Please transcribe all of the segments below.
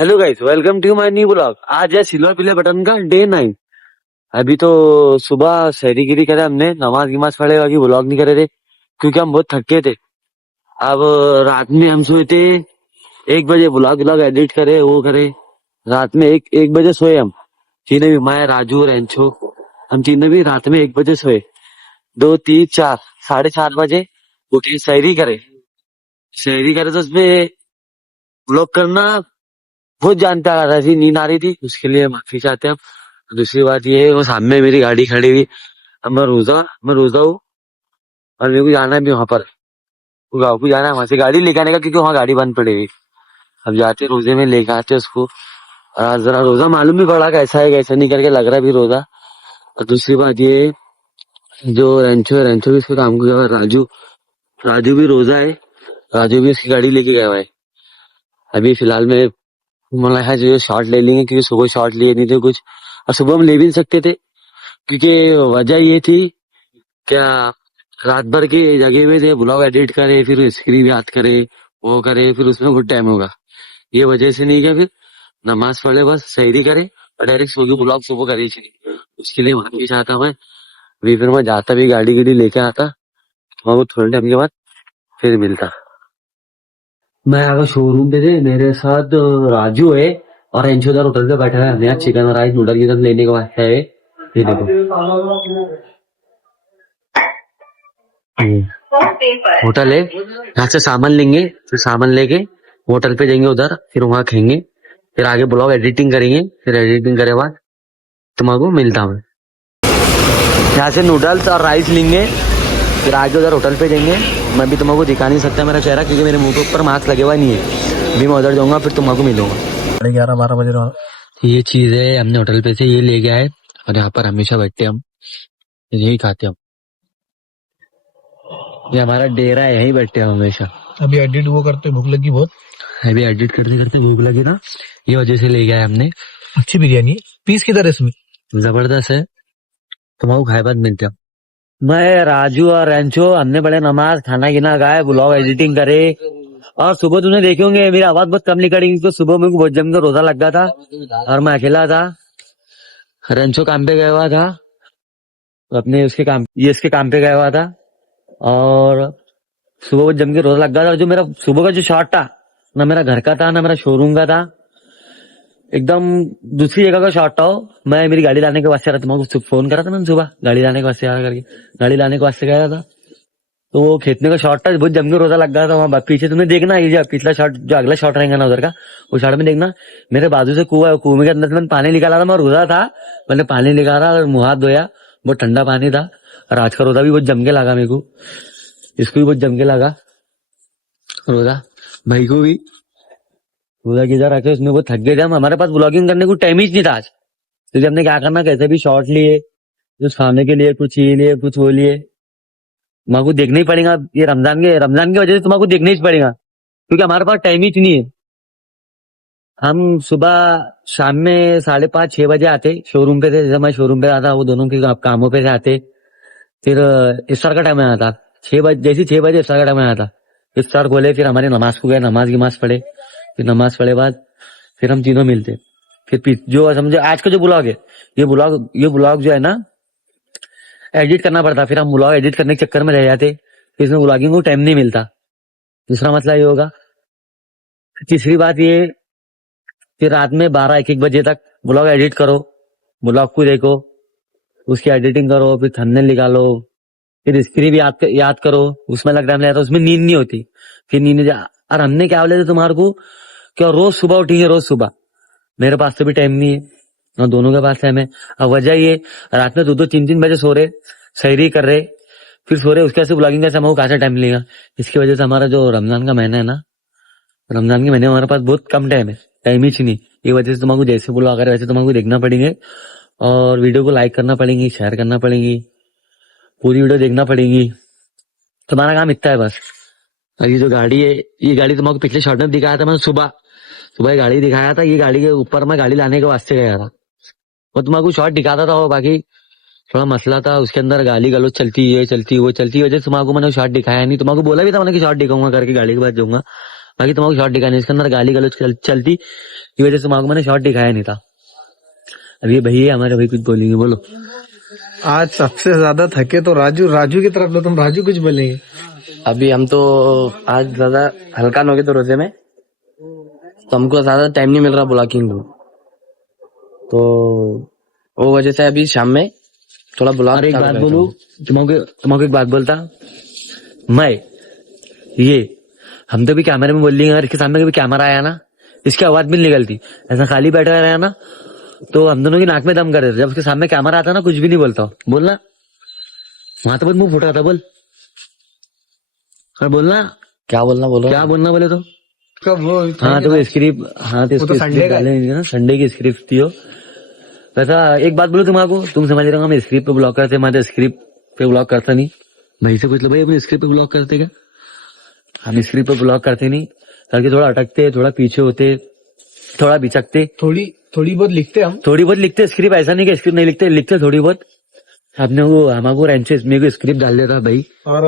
Hello guys, welcome to my new blog. आज है silver play button का day 9। अभी तो सुबह सहरीगिरी करे हमने, नमाज गिमाज पढ़े, बाकी ब्लॉग नहीं करे थे क्योंकि हम बहुत थके थे। अब रात में हम सोए थे 1 बजे, ब्लॉग व्लॉग एडिट करे वो करे। रात में एक बजे सोए हम तीनों भी, मैं राजू और एंचो। हम तीनों भी रात में 1 बजे सोए। 2 3 4 4:30 बजे उठे, सहरी करे तो उसमें ब्लॉग करना बहुत जानता आ रहा थी, नींद आ रही थी, उसके लिए माफी चाहते हैं हम। दूसरी बात ये है, वो सामने मेरी गाड़ी खड़ी हुई। अब मैं रोजा हूँ और मेरे को जाना है भी वहां पर, वो गाँव को जाना है, वहां से गाड़ी लेके आने का, क्योंकि वहाँ गाड़ी बंद पड़ी हुई। अब जाते रोजे में लेके आते उसको। और आज जरा रोजा मालूम भी पड़ा कैसा है कैसा नहीं करके, लग रहा है भी रोजा। और दूसरी बात ये है, जो रेंचो भी इसके काम को गया हुआ है, राजू राजू भी रोजा है। राजू भी उसकी गाड़ी लेके गया हुआ है। अभी फिलहाल में मतलब है जो शॉट ले लेंगे, क्योंकि सुबह शॉट लिए नहीं थे कुछ, और सुबह हम ले भी नहीं सकते थे, क्योंकि वजह ये थी क्या, रात भर के जगे हुए थे, ब्लॉग एडिट करे, फिर स्क्रीन याद करे, वो करे, फिर उसमें बहुत टाइम होगा। ये वजह से नहीं, क्या फिर नमाज पढ़े, बस सहरी करे और डायरेक्ट सो के ब्लॉग सुबह करे चली। उसके लिए माफी चाहता मैं। अभी फिर मैं जाता भी गाड़ी गिड़ी लेके आता, और वो थोड़े टाइम के बाद फिर मिलता। मैं अगर शोरूम पे थे, मेरे साथ राजू है और एंशो उधर होटल पे बैठा है। नया चिकन और राइस नूडल की तरफ लेने के बाद है, ये देखो। होटल है, यहाँ से सामान लेंगे, फिर सामान लेके होटल पे जाएंगे, उधर फिर वहाँ खाएंगे, फिर आगे ब्लॉग एडिटिंग करेंगे, फिर एडिटिंग करे बाद तुम्हारा मिलता हूँ। यहाँ से नूडल्स और राइस लेंगे, फिर आगे उधर होटल पे जाएंगे। मैं भी तुम्हारा दिखा नहीं सकता मेरा चेहरा, क्योंकि मेरे मुंह के ऊपर मास्क लगे हुआ नहीं है। अभी मैं उधर जाऊंगा, फिर तुम्हारा मिलूंगा 11-12 बजे। ये चीज है, हमने होटल पे से ये ले गया है, और यहाँ पर हमेशा बैठते हम, यही खाते हम। ये हमारा डेरा है, यही बैठते हम हमेशा। अभी एडिट वो करते भूख लगी बहुत। अभी एडिट करते करते भूख लगी ना, ये वजह से ले गया है हमने। अच्छी बिरयानी, पीस किधर है इसमें? जबरदस्त है, तुम्हारा खाए बाद मिलते हैं। मैं राजू और रेंचो हमने बड़े नमाज खाना गिना गाए, ब्लॉग एडिटिंग करे, और सुबह तुमने देखे होंगे मेरी आवाज बहुत कम निकलेगी, तो सुबह मेरे को बहुत जमकर रोजा लग गया था और मैं अकेला था। रेंचो काम पे गया हुआ था, अपने उसके काम, ये इसके काम पे गया हुआ था, और सुबह बहुत जम के रोजा लग गया था। और जो मेरा सुबह का जो शॉट था, ना मेरा घर का था ना मेरा शोरूम का था, एकदम दूसरी जगह का शॉट था। मैं मेरी गाड़ी लाने के वास्ते आ रहा था, तुमको फोन करा था मैंने सुबह, गाड़ी लाने के वास्ते आ रहा करके, गाड़ी लाने के वास्ते गया था। तो वो खेतने का शॉट था, बहुत जम के रोजा लग गया था वहां पीछे। तुमने देखना, ये जो पिछला शॉट, जो अगला शॉट रहेगा ना उधर का, वो शॉट में देखना, मेरे बाजू से कुआं, कुएं के अंदर से मैंने पानी निकाला था, मैं रोजा था, मैंने पानी निकाला और मुंह हाथ धोया, बहुत ठंडा पानी था। और आज का रोजा भी बहुत जम के लगा मेरे को, इसको भी बहुत जम के लगा रोजा, भाई को भी। रोजा की इधर आके उसमें वो थक गए थे हम, हमारे पास ब्लॉगिंग करने को टाइम ही नहीं था आज, क्योंकि हमने क्या करना, कैसे भी शॉट लिए, कुछ खाने के लिए, कुछ ये लिए, कुछ वो लिए। तुम्हारा देखना ही पड़ेगा, ये रमजान की वजह से तुम्हारा देखना ही पड़ेगा, क्योंकि हमारे पास टाइम ही नहीं है। हम सुबह शाम में 5:30-6 बजे आते शोरूम पे थे, जैसे मैं शोरूम पे आता, वो दोनों के कामों पे से आते। फिर इफ्तार का टाइम आया था 6 बजे, जैसे 6 बजे इफ्तार का टाइम आया था, इफ्तार खोले, फिर हमारे नमाज को गए, नमाज गिमाज पढ़े, फिर नमाज पढ़े बाद फिर हम तीनों मिलते। फिर जो समझे आज का जो ब्लॉग है, ये ब्लॉग जो है ना, एडिट करना पड़ता, फिर हम ब्लॉग एडिट करने के चक्कर में रह जाते, फिर इसमें ब्लॉगिंग को टाइम नहीं मिलता। दूसरा मसला ये होगा। तीसरी बात ये, फिर रात में 12-1 बजे तक ब्लॉग एडिट करो, ब्लॉग को देखो, उसकी एडिटिंग करो, फिर थंबनेल निकालो, फिर स्क्रिप्ट याद करो, उसमें लग टाइम लगता है, उसमें नींद नहीं होती, फिर नींद और हमने क्या बोले थे तुम्हारे को, क्या रोज सुबह उठेंगे, रोज सुबह। मेरे पास तो भी टाइम नहीं है, और दोनों के पास टाइम है। अब वजह ये, रात में 2-2 3-3 बजे सो रहे, सहरी कर रहे, फिर सो रहे, उसके वजह से ब्लॉगिंग का हमको कैसा टाइम मिलेगा। इसकी वजह से हमारा जो रमजान का महीना है ना, रमजान के महीने में हमारे पास बहुत कम टाइम है, टाइम ही नहीं। ये वजह से तुम्हारे जैसे ब्लॉग आ रहे वैसे तुम्हारे देखना पड़ेंगे, और वीडियो को लाइक करना पड़ेगी, शेयर करना पड़ेगी, पूरी वीडियो देखना पड़ेगी। तुम्हारा काम इतना है बस। और ये जो गाड़ी है, ये गाड़ी तुम्हारे पिछले शॉट में दिखाया था, मैंने सुबह सुबह गाड़ी दिखाया था, ये गाड़ी के ऊपर मैं गाड़ी लाने के वास्ते गया था, वो तुम्हारे शॉट दिखाता था, वो बाकी थोड़ा मसला था उसके अंदर, गाली गलौज चलती है, चलती वो चलती, वजह से तुम्हारे मैंने शॉट दिखाया नहीं। तुम्हारे बोला भी था मैंने कि शॉट दिखाऊंगा करके, गाड़ी के बाद जाऊंगा, बाकी तुम्हारा शॉर्ट दिखाया नहीं, इसके अंदर गाली गलौज चलती की वजह से तुम्हारा मैंने शॉर्ट दिखाया नहीं था। अभी भैया हमारे भाई कुछ बोलेंगे, बोलो। आज सबसे ज्यादा थके तो राजू की तरफ लो, तुम राजू कुछ बोलेंगे। अभी हम तो आज ज्यादा हल्का हो गए तो रोजे में, तो हमको ज्यादा टाइम नहीं मिल रहा ब्लॉगिंग को, तो वो वजह से अभी शाम में थोड़ा ब्लॉग। और एक बात बोलूं, तुम्हारे एक बात बोलता मैं, ये हम तो भी कैमरे में बोल लेंगे, अगर इसके सामने कभी कैमरा आया ना, इसकी आवाज भी नहीं निकलती, ऐसा खाली बैठा रहा ना तो हम दोनों की नाक में दम कर देते। जब उसके सामने कैमरा आता ना कुछ भी नहीं बोलता हूँ। बोलना वहां तो बहुत मुंह फुट रहा था, बोल और बोलना क्या बोलना बोलो, क्या बोलना बोले तो। कब वो हाँ तो वो स्क्रिप्ट, हाँ तो तो संडे का ना, संडे की स्क्रिप्ट थी वो। वैसा एक बात बोलो तुम्हारा, तुम समझ रहे हो हम स्क्रिप्ट पे ब्लॉग करते, मैं तो स्क्रिप्ट पे ब्लॉग करता नहीं। भाई से पूछ लो, भाई अपने स्क्रिप्ट पे ब्लॉग करते क्या? हम स्क्रिप्ट पे ब्लॉग करते नहीं, करके थोड़ा अटकते, थोड़ा पीछे होते, थोड़ा बिचकते, थोड़ी बहुत लिखते हम। थोड़ी बहुत लिखते स्क्रिप्ट, ऐसा नहीं कि स्क्रिप्ट नहीं लिखते, लिखते थोड़ी बहुत। आपने वो हमारे रेंचेस मेरे को स्क्रिप्ट डाल देता भाई, और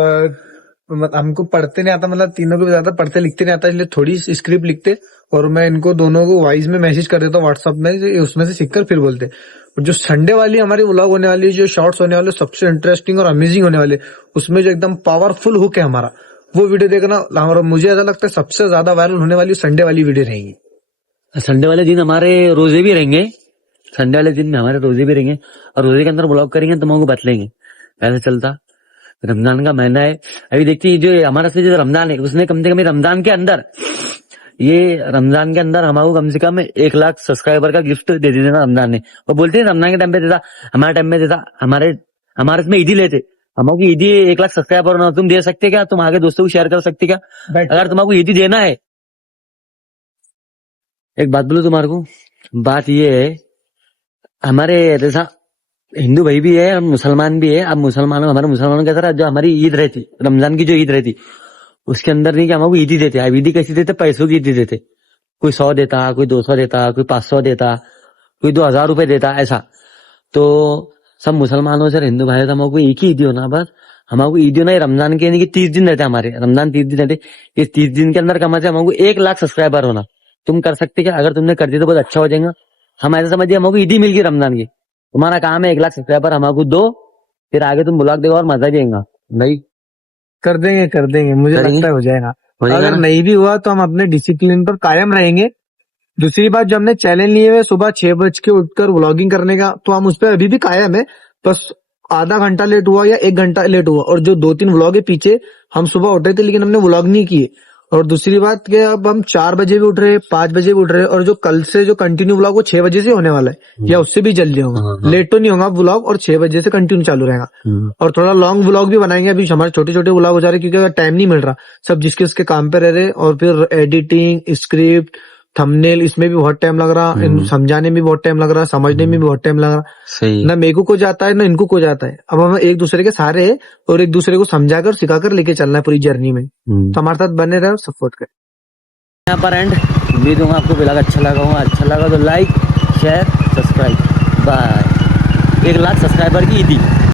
हमको पढ़ते नहीं आता, मतलब तीनों को ज्यादा पढ़ते लिखते नहीं आता, इसलिए थोड़ी स्क्रिप्ट लिखते और मैं इनको दोनों को वॉइस में मैसेज कर देता हूँ व्हाट्सएप में, उसमें से सीखकर फिर बोलते। और जो संडे वाली हमारी व्लॉग होने वाली, जो शॉर्ट्स होने वाले, सबसे इंटरेस्टिंग और अमेजिंग होने वाले, उसमें जो एकदम पावरफुल हुक है हमारा, वो वीडियो देखना। हमारा मुझे ऐसा लगता है सबसे ज्यादा वायरल होने वाली संडे वाली वीडियो रहेगी। संडे वाले दिन हमारे रोजे भी रहेंगे, संडे वाले दिन में हमारे रोजे भी रहेंगे, और रोजे के अंदर ब्लॉग करेंगे तो हमको बतलेंगे कैसे चलता। रमजान का महीना है, अभी देखती जो हमारा से जो रमजान है, उसने कम से कम रमजान के अंदर, ये रमजान के अंदर हमको कम से कम 1 लाख सब्सक्राइबर का गिफ्ट दे देना रमजान ने। वो बोलते हैं रमजान के टाइम पे देता, हमारे टाइम में देता, हमारे इसमें ईदी लेते, हमको ईदी 1 लाख सब्सक्राइबर ना तुम दे सकते क्या? तुम आगे दोस्तों को शेयर कर सकते क्या? अगर तुमको ईदी देना है, एक बात बोलो तुम्हारे को, बात ये है, हमारे जैसा हिंदू भाई भी है और मुसलमान भी है। अब हमारे मुसलमानों की तरह जो हमारी ईद रहती, रमजान की जो ईद रहती, उसके अंदर नहीं कि हमको ईदी देते। अब ईदी कैसी देते? पैसों की ईदी देते, कोई 100 देता, कोई 200 देता, कोई 500 देता, कोई 2000 रुपए देता, ऐसा। तो सब मुसलमानों से हिंदू भाई तो हमको एक ही ईदी होना, बस हमको ईदी होना है रमजान के, यानी कि 30 दिन रहते हमारे, रमजान 30 दिन रहते। इस 30 दिन के अंदर कम से हमको 1 लाख सब्सक्राइबर होना। तुम कर सकते क्या? अगर तुमने कर दिया तो बहुत अच्छा हो जाएगा। हम ऐसा समझिए हमको ईदी मिल गई रमजान की, तुम्हारा काम है 1 लाख सब्सक्राइबर हमको दो, फिर आगे तुम ब्लॉग देखो और मजा भी आएगा भाई। कर देंगे, मुझे लगता है हो जाएगा। अगर ना? नहीं भी हुआ तो हम अपने डिसिप्लिन पर कायम रहेंगे। दूसरी बात, जो हमने चैलेंज लिए हुए सुबह 6 बज के उठकर व्लॉगिंग करने का, तो हम उस पर अभी भी कायम है। बस आधा घंटा लेट हुआ या 1 घंटा लेट हुआ, और जो 2-3 व्लॉग है पीछे, हम सुबह उठे थे लेकिन हमने व्लॉग नहीं किए। और दूसरी बात कि अब हम 4 बजे भी उठ रहे हैं, 5 बजे भी उठ रहे हैं, और जो कल से जो कंटिन्यू व्लॉग वो 6 बजे से होने वाला है या उससे भी जल्दी होगा। लेट तो नहीं होगा व्लॉग, और 6 बजे से कंटिन्यू चालू रहेगा। और थोड़ा लॉन्ग व्लॉग भी बनाएंगे। अभी हमारे छोटे छोटे व्लॉग हो जा रहे हैं क्योंकि टाइम नहीं मिल रहा, सब जिसके उसके काम पे रह रहे, और फिर एडिटिंग, स्क्रिप्ट, थंबनेल, इसमें भी बहुत टाइम लग रहा, समझाने में भी बहुत टाइम लग रहा, समझने में भी बहुत टाइम लग रहा। सही ना मेरे को जाता है ना इनको को जाता है। अब हम एक दूसरे के सहारे हैं और एक दूसरे को समझाकर सिखाकर लेके चलना है पूरी जर्नी में। तो हमारे साथ बने रहे और सपोर्ट करें। यहाँ पर एंड उम्मीद हूँ आपको ब्लॉग अच्छा लगा तो like, share, subscribe. Bye. 1 lakh subscriber की ईदी।